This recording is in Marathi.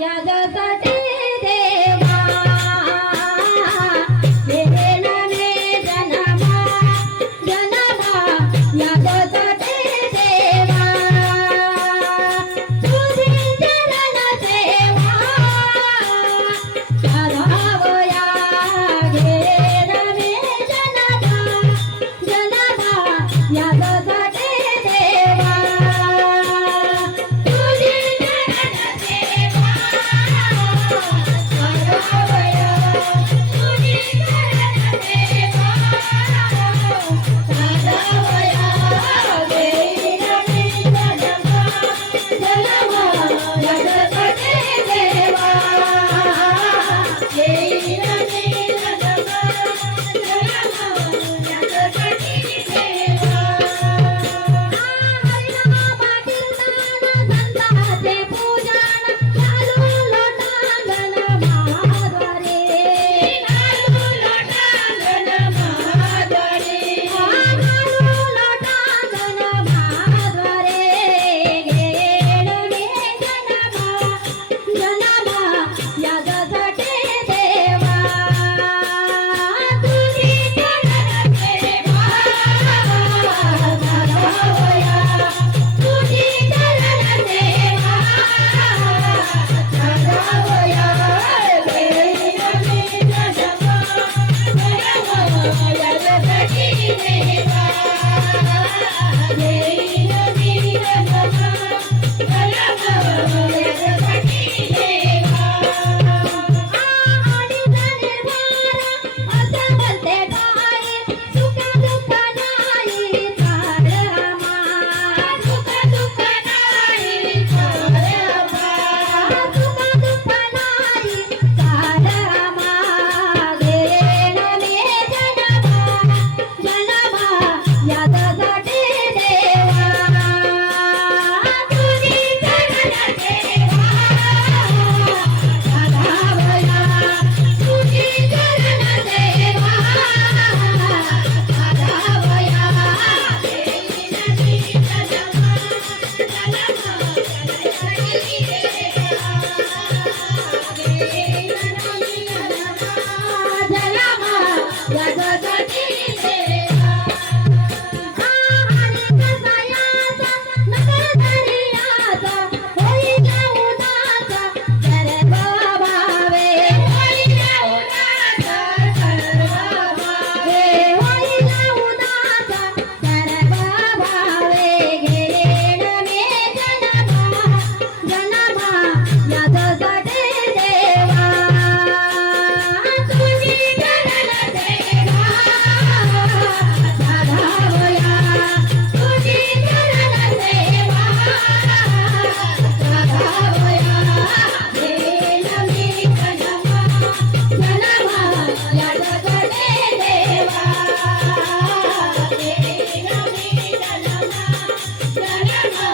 या जगाचे देवा देणारे जनमा जनमा या जगाचे देवा. तुझे चरण सेवा साधावया घेणारे जनता जनता या Amazing. Yeah.